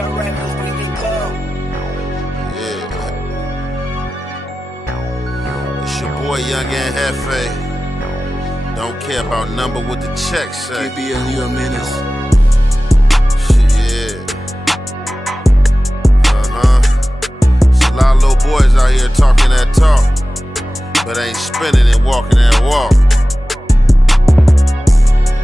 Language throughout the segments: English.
It's your boy Young and Hefe. Don't care about number what the check say. KBL, you a menace. Yeah. It's a lot of little boys out here talking that talk, but ain't spinning and walking that walk.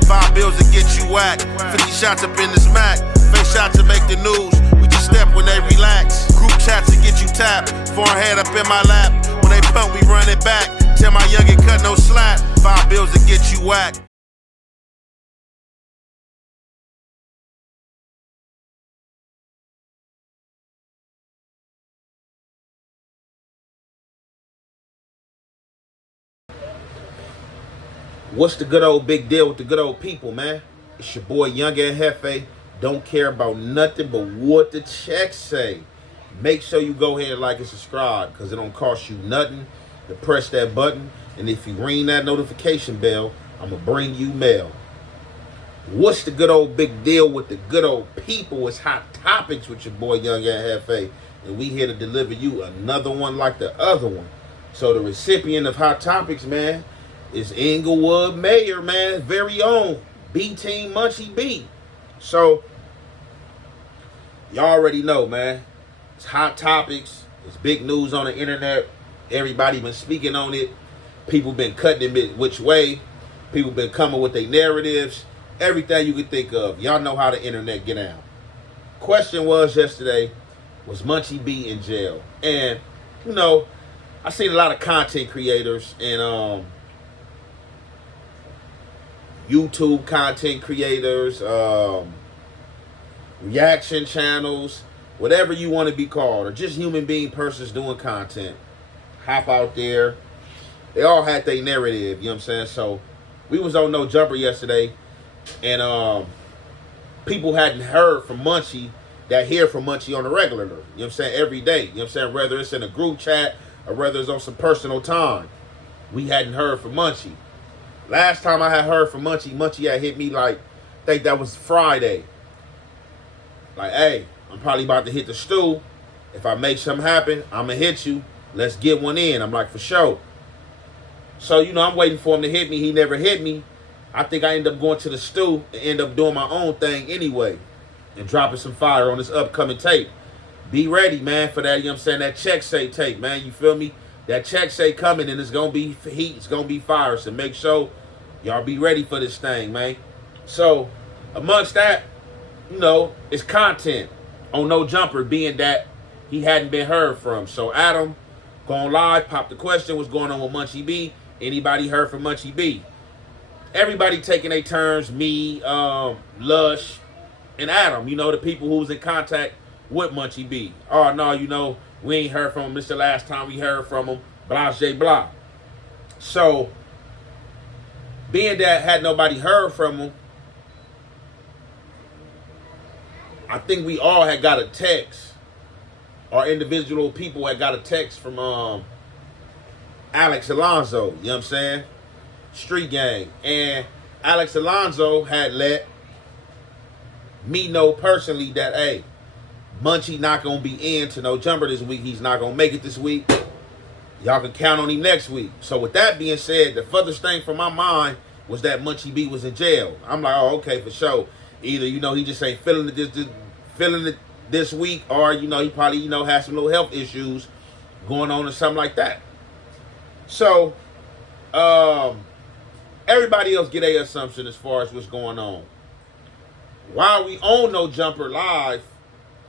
5 bills to get you whacked, 50 shots up in this Mac, face shots to make the news, we just step when they relax, group chats to get you tapped, forehead up in my lap, when they pump we run it back, tell my youngin' cut no slack, 5 bills to get you whacked. What's the good old big deal with the good old people, man? It's your boy Young and Hefe. Don't care about nothing but what the checks say. Make sure you go ahead and like and subscribe, because it don't cost you nothing to press that button. And if you ring that notification bell, I'm going to bring you mail. What's the good old big deal with the good old people? It's Hot Topics with your boy Young and Hefe. And we here to deliver you another one like the other one. So the recipient of Hot Topics, man, is Inglewood Mayor, man, very own B-Team Munchie B. So, y'all already know, man. It's hot topics. It's big news on the internet. Everybody been speaking on it. People been cutting it which way. People been coming with their narratives. Everything you could think of. Y'all know how the internet get down. Question was yesterday, was Munchie B in jail? And, you know, I seen a lot of content creators and YouTube content creators, reaction channels, whatever you want to be called, or just human being persons doing content, hop out there. They all had their narrative, you know what I'm saying? So we was on No Jumper yesterday, and people hadn't heard from Munchie that hear from Munchie on the regular, you know what I'm saying, every day, you know what I'm saying, whether it's in a group chat or whether it's on some personal time. We hadn't heard from Munchie. Last time I had heard from Munchie had hit me like, I think that was Friday. Like, hey, I'm probably about to hit the stool. If I make something happen, I'm going to hit you. Let's get one in. I'm like, for sure. So, you know, I'm waiting for him to hit me. He never hit me. I think I end up going to the stool and end up doing my own thing anyway and dropping some fire on this upcoming tape. Be ready, man, for that, you know what I'm saying, that check say tape, man. You feel me? That check say coming, and it's going to be heat. It's going to be fire. So make sure y'all be ready for this thing, man. So amongst that, you know, it's content on No Jumper, being that he hadn't been heard from. So Adam, going live, popped the question, what's going on with Munchie B? Anybody heard from Munchie B? Everybody taking their turns, me, Lush, and Adam, you know, the people who was in contact with Munchie B. Oh, no, you know, we ain't heard from him. This is the last time we heard from him. Blah, blah. So, being that had nobody heard from him, I think we all had got a text, or individual people had got a text from Alex Alonso, you know what I'm saying? Street Gang. And Alex Alonso had let me know personally that, hey, Munchie not going to be in to No Jumper this week. He's not going to make it this week. Y'all can count on him next week. So with that being said, the furthest thing from my mind was that Munchie B was in jail. I'm like, oh, okay, for sure. Either, you know, he just ain't feeling it this week, or, you know, he probably, you know, has some little health issues going on or something like that. So, everybody else get a assumption as far as what's going on. While we on No Jumper Live,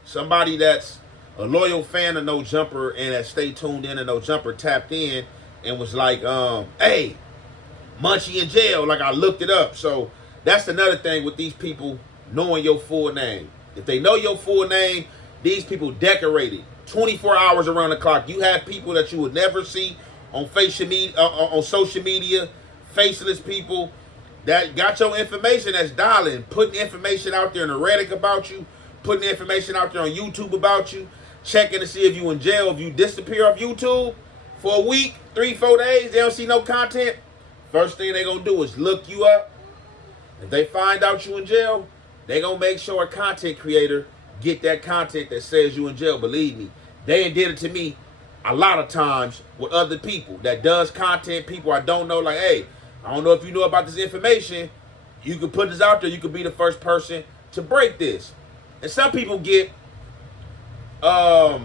somebody that's a loyal fan of No Jumper and that stayed tuned in to No Jumper tapped in and was like, hey, Munchie in jail. Like, I looked it up. So that's another thing with these people knowing your full name. If they know your full name, these people decorated 24 hours around the clock. You have people that you would never see on social media, faceless people that got your information, that's dialing, putting information out there in the Reddit about you, putting information out there on YouTube about you, checking to see if you in jail. If you disappear off YouTube for a week, 3-4 days, they don't see no content, first thing they gonna do is look you up. If they find out you in jail, they gonna make sure a content creator get that content that says you in jail. Believe me, they ain't did it to me a lot of times with other people that does content. People I don't know, like, hey, I don't know if you know about this information. You could put this out there. You could be the first person to break this. And some people get a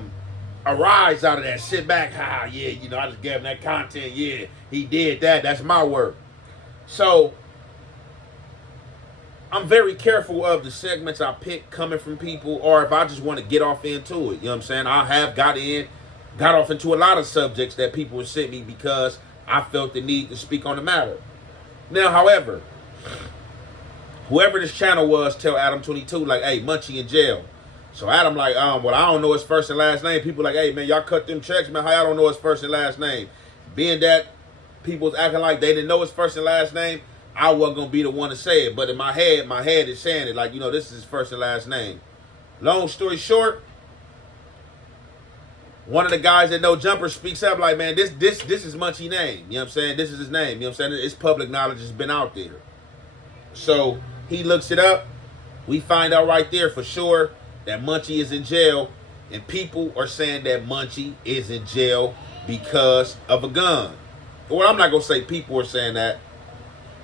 rise out of that. Sit back, yeah, you know, I just gave him that content. Yeah, he did that. That's my work. So I'm very careful of the segments I pick coming from people, or if I just want to get off into it. You know what I'm saying? I have got off into a lot of subjects that people would send me because I felt the need to speak on the matter. Now, however, whoever this channel was tell Adam22, like, hey, Munchie in jail. So Adam like, well, I don't know his first and last name. People like, hey, man, y'all cut them checks, man. How y'all don't know his first and last name? Being that people was acting like they didn't know his first and last name, I wasn't going to be the one to say it. But in my head is saying it. Like, you know, this is his first and last name. Long story short, one of the guys that know Jumper speaks up like, man, this is Munchie name. You know what I'm saying? This is his name. You know what I'm saying? It's public knowledge. It's been out there. So he looks it up. We find out right there for sure that Munchie is in jail. And people are saying that Munchie is in jail because of a gun. Well, I'm not going to say people are saying that.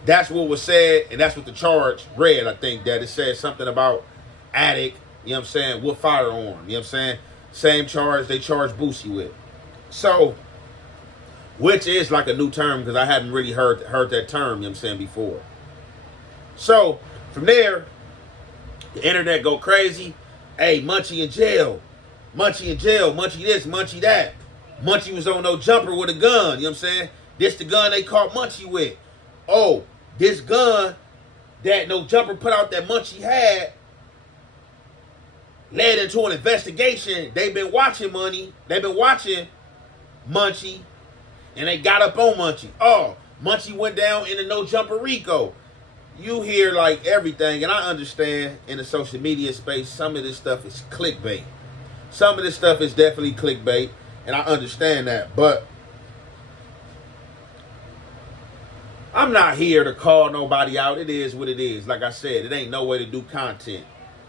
That's what was said, and that's what the charge read, I think, that it said something about addict, you know what I'm saying, with firearm, you know what I'm saying? Same charge they charged Boosie with. So, which is like a new term, because I hadn't really heard that term, you know what I'm saying, before. So, from there, the internet go crazy. Hey, Munchie in jail. Munchie in jail. Munchie this, Munchie that. Munchie was on no jumper with a gun, you know what I'm saying? This the gun they caught Munchie with. Oh, this gun that no jumper put out that Munchie had led into an investigation. They've been watching Munchie, and they got up on Munchie. Oh, Munchie went down in the no jumper Rico. You hear like everything, and I understand in the social media space, some of this stuff is clickbait. Some of this stuff is definitely clickbait, and I understand that, but I'm not here to call nobody out. It is what it is. Like I said, it ain't no way to do content.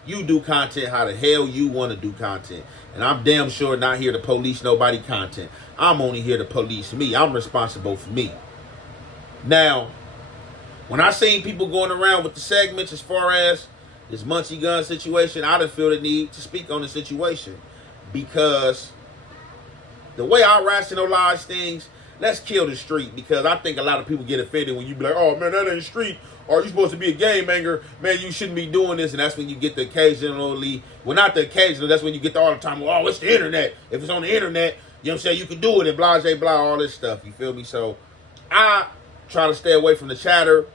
You do content how the hell you want to do content. And I'm damn sure not here to police nobody content. I'm only here to police me. I'm responsible for me. Now, when I seen people going around with the segments as far as this Munchie gun situation, I didn't feel the need to speak on the situation. Because the way I rationalize things, let's kill the street, because I think a lot of people get offended when you be like, oh, man, that ain't street. Or you supposed to be a game banger. Man, you shouldn't be doing this. And that's when you get the occasionally, well, not the occasional, that's when you get the all the time, oh, it's the internet. If it's on the internet, you know what I'm saying, you can do it and blah, blah, blah, all this stuff. You feel me? So I try to stay away from the chatter.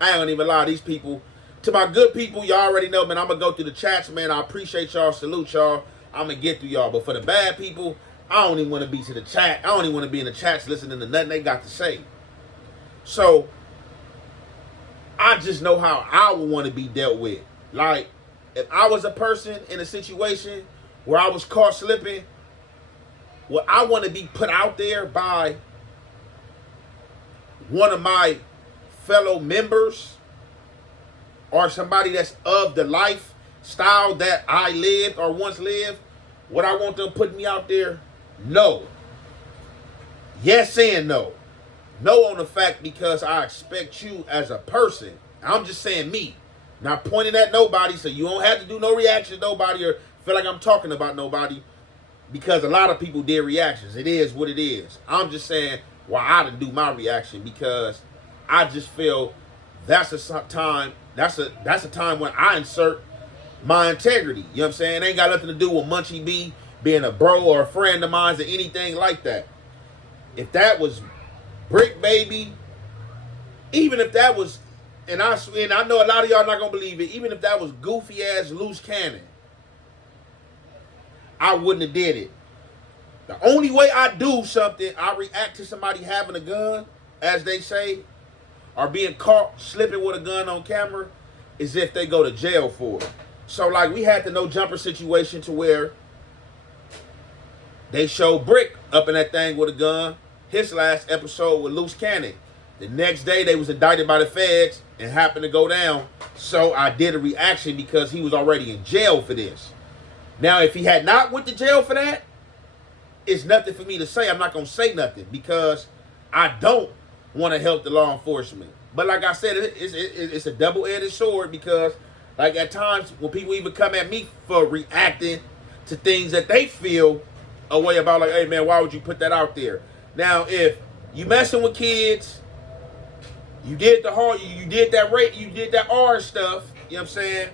I ain't gonna even lie, these people, to my good people, y'all already know, man, I'm gonna go through the chats, man. I appreciate y'all, salute y'all. I'm gonna get through y'all. But for the bad people, I don't even want to be to the chat. I don't even want to be in the chats listening to nothing they got to say. So I just know how I would want to be dealt with. Like, if I was a person in a situation where I was caught slipping, well, I want to be put out there by one of my fellow members or somebody that's of the lifestyle that I lived or once lived. Would I want them putting me out there? No. Yes and no. No on the fact because I expect you as a person. I'm just saying me. Not pointing at nobody, so you don't have to do no reaction to nobody or feel like I'm talking about nobody, because a lot of people did reactions. It is what it is. I'm just saying why I didn't do my reaction, because I just feel that's a time when I insert my integrity. You know what I'm saying? It ain't got nothing to do with Munchie B being a bro or a friend of mine or anything like that. If that was Brick Baby, even if that was, and I know a lot of y'all not gonna believe it, even if that was goofy ass loose cannon, I wouldn't have did it. The only way I do something, I react to somebody having a gun, as they say, or being caught slipping with a gun on camera, is if they go to jail for it. So like we had the no jumper situation to where they showed Brick up in that thing with a gun. His last episode with loose cannon. The next day they was indicted by the feds and happened to go down. So I did a reaction because he was already in jail for this. Now, if he had not went to jail for that, it's nothing for me to say. I'm not going to say nothing because I don't want to help the law enforcement. But like I said, it's a double-edged sword because, like, at times when people even come at me for reacting to things that they feel a way about, like, hey, man, why would you put that out there? Now, if you messing with kids, you did the hard, you did that rate, you did that R stuff, you know what I'm saying?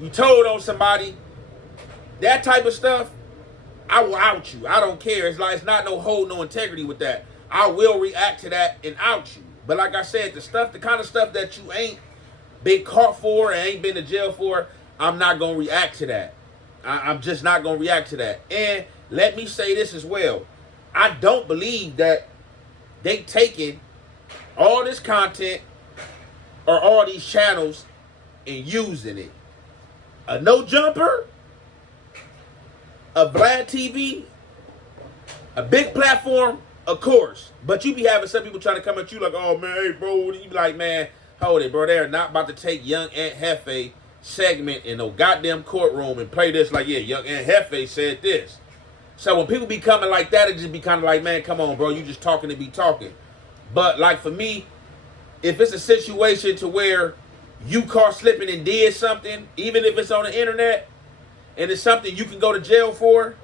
You told on somebody, that type of stuff, I will out you. I don't care. It's like, it's not no hold, no integrity with that. I will react to that and out you. But like I said, the kind of stuff that you ain't been caught for and ain't been to jail for, I'm not going to react to that. I'm just not going to react to that. And let me say this as well. I don't believe that they taking all this content or all these channels and using it. A No Jumper, a Vlad TV, a big platform, of course. But you be having some people trying to come at you like, oh, man, hey, bro. You be like, man, hold it, bro. They're not about to take Young Aunt Hefe segment in no goddamn courtroom and play this like, yeah, Young Aunt Hefe said this. So when people be coming like that, it just be kind of like, man, come on, bro. You just talking to be talking. But, like, for me, if it's a situation to where you caught slipping and did something, even if it's on the internet, and it's something you can go to jail for,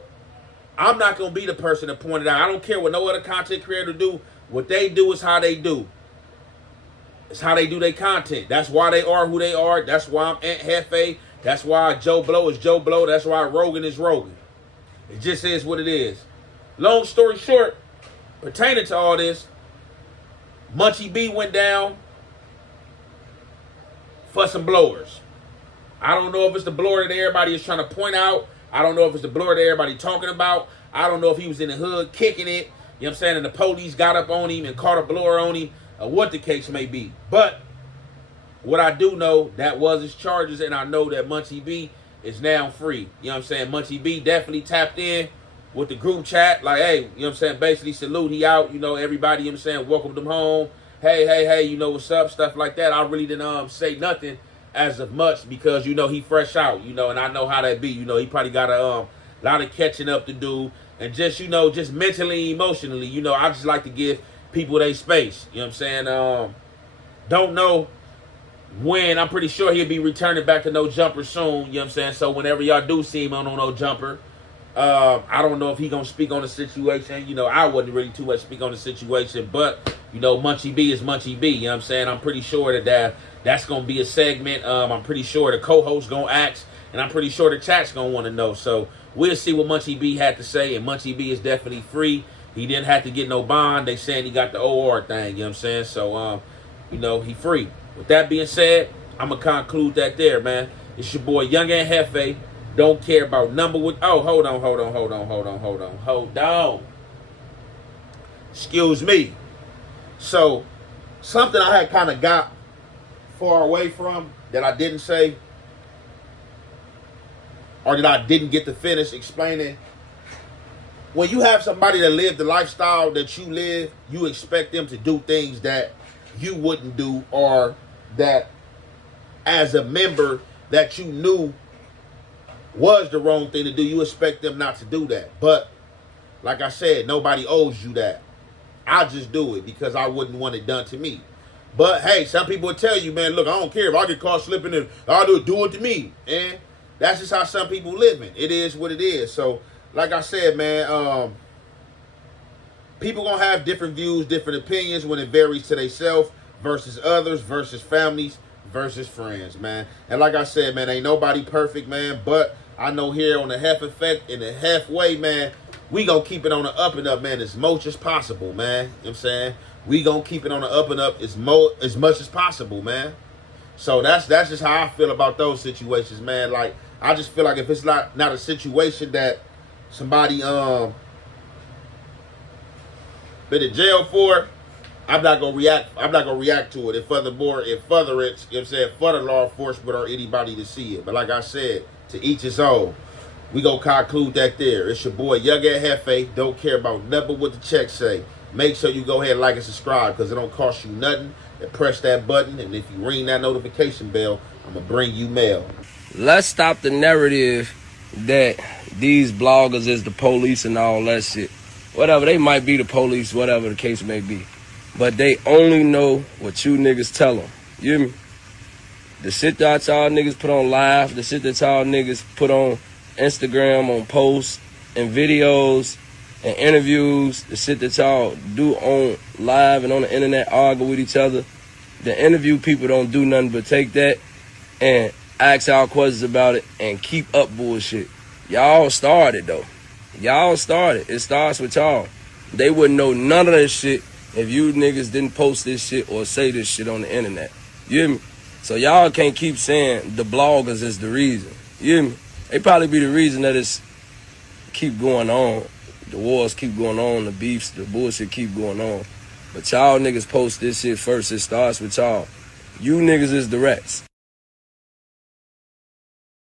I'm not going to be the person to point it out. I don't care what no other content creator do. What they do is how they do. It's how they do their content. That's why they are who they are. That's why I'm Aunt Hefe. That's why Joe Blow is Joe Blow. That's why Rogan is Rogan. It just is what it is. Long story short, pertaining to all this, Munchie B went down for some blowers. I don't know if it's the blower that everybody is trying to point out. I don't know if it's the blower that everybody talking about. I don't know if he was in the hood kicking it. You know what I'm saying? And the police got up on him and caught a blower on him, or what the case may be. But what I do know, that was his charges, and I know that Munchie B is now free. You know what I'm saying? Munchie B definitely tapped in with the group chat. Like, hey, you know what I'm saying? Basically, salute, he out. You know, everybody, you know what I'm saying? Welcome them home. Hey, you know what's up? Stuff like that. I really didn't say nothing as of much because, you know, he fresh out, you know, and I know how that be. You know, he probably got a lot of catching up to do. And just, you know, just mentally, emotionally, you know, I just like to give people their space. You know what I'm saying? Don't know when. I'm pretty sure he'll be returning back to No Jumper soon. You know what I'm saying? So whenever y'all do see him on No Jumper, I don't know if he going to speak on the situation. You know, I wasn't really too much speak on the situation. But, you know, Munchie B is Munchie B. You know what I'm saying? I'm pretty sure that that's going to be a segment. I'm pretty sure the co-host going to ask. And I'm pretty sure the chat's going to want to know. So we'll see what Munchie B had to say. And Munchie B is definitely free. He didn't have to get no bond. They saying he got the OR thing. You know what I'm saying? So, you know, he free. With that being said, I'm going to conclude that there, man. It's your boy, Young and Hefe. Don't care about number with... Oh, hold on. Excuse me. So, something I had kind of got far away from that I didn't say, or that I didn't get to finish explaining. When you have somebody that live the lifestyle that you live, you expect them to do things that you wouldn't do, or that as a member that you knew was the wrong thing to do, you expect them not to do that. But like I said, nobody owes you that. I just do it because I wouldn't want it done to me. But hey, some people will tell you, man, look, I don't care if I get caught slipping and I'll do it to me. And that's just how some people living. It is what it is. So like I said, man, people gonna have different views, different opinions when it varies to themselves versus others, versus families, versus friends, man. And like I said, man, ain't nobody perfect, man. But I know here on the Half Effect and the Halfway, man, we gonna keep it on the up and up, man, as much as possible, man. You know what I'm saying? We gonna keep it on the up and up as much as possible, man. So that's just how I feel about those situations, man. Like, I just feel like if it's not a situation that somebody been in jail for, I'm not gonna react. I'm not gonna react to it. If furthermore, if furtherance, you know what I'm saying, for the law enforcement or anybody to see it. But like I said, to each his own. We gonna conclude that there. It's your boy Young and Hefe. Don't care about nothing what the check say. Make sure you go ahead and like and subscribe because it don't cost you nothing. And press that button, and if you ring that notification bell, I'm gonna bring you mail. let's stop the narrative that these bloggers is the police and all that shit. Whatever, they might be the police, whatever the case may be. But they only know what you niggas tell them. You hear me? The shit that y'all niggas put on live, the shit that y'all niggas put on Instagram, on posts and videos and interviews, the shit that y'all do on live and on the internet, argue with each other. The interview people don't do nothing but take that and ask y'all questions about it and keep up bullshit. Y'all started though. Y'all started. It starts with y'all. They wouldn't know none of this shit if you niggas didn't post this shit or say this shit on the internet. You hear me? So y'all can't keep saying the bloggers is the reason. You hear me? They probably be the reason that it's keep going on. The wars keep going on, the beefs, the bullshit keep going on. But y'all niggas post this shit first. It starts with y'all. You niggas is the rats.